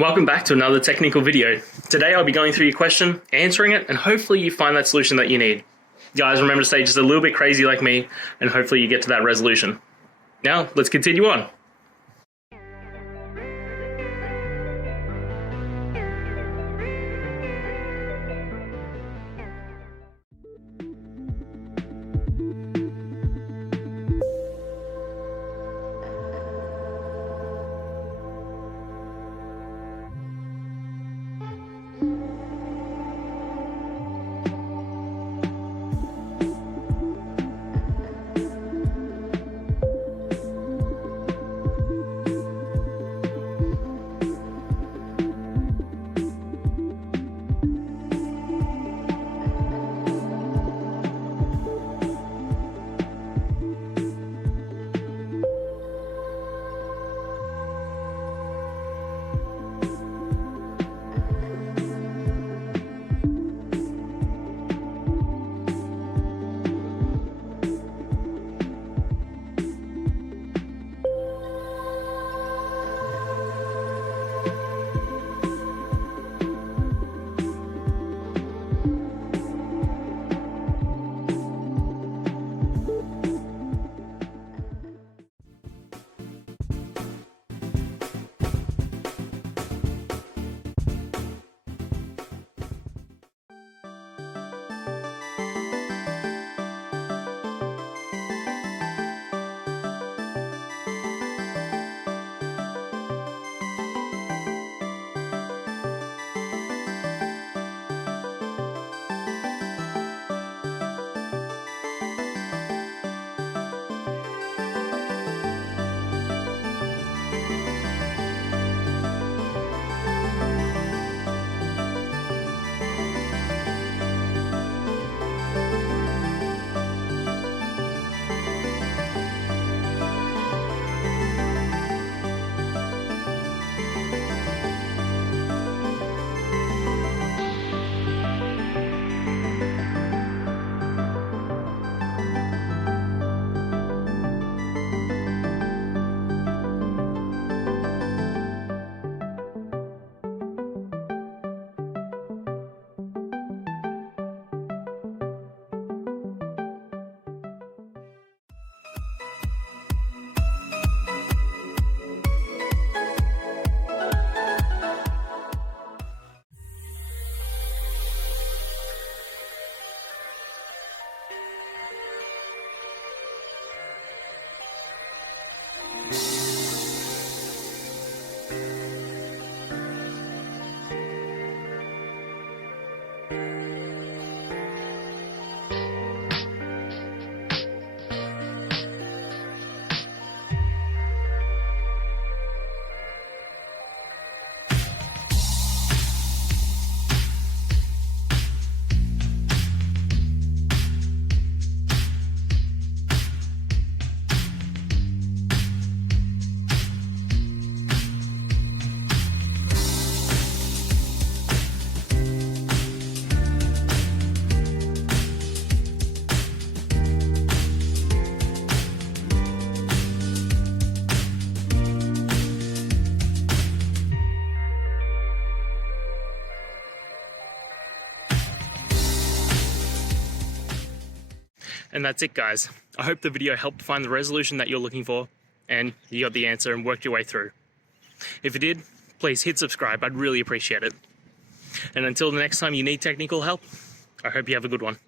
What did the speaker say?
Welcome back to another technical video. Today I'll be going through your question, answering it, and hopefully you find that solution that you need. Guys, remember to stay just a little bit crazy like me, and hopefully you get to that resolution. Now, let's continue on. And that's it, guys. I hope the video helped find the resolution that you're looking for and you got the answer and worked your way through. If you did, please hit subscribe. I'd really appreciate it. And until the next time you need technical help, I hope you have a good one.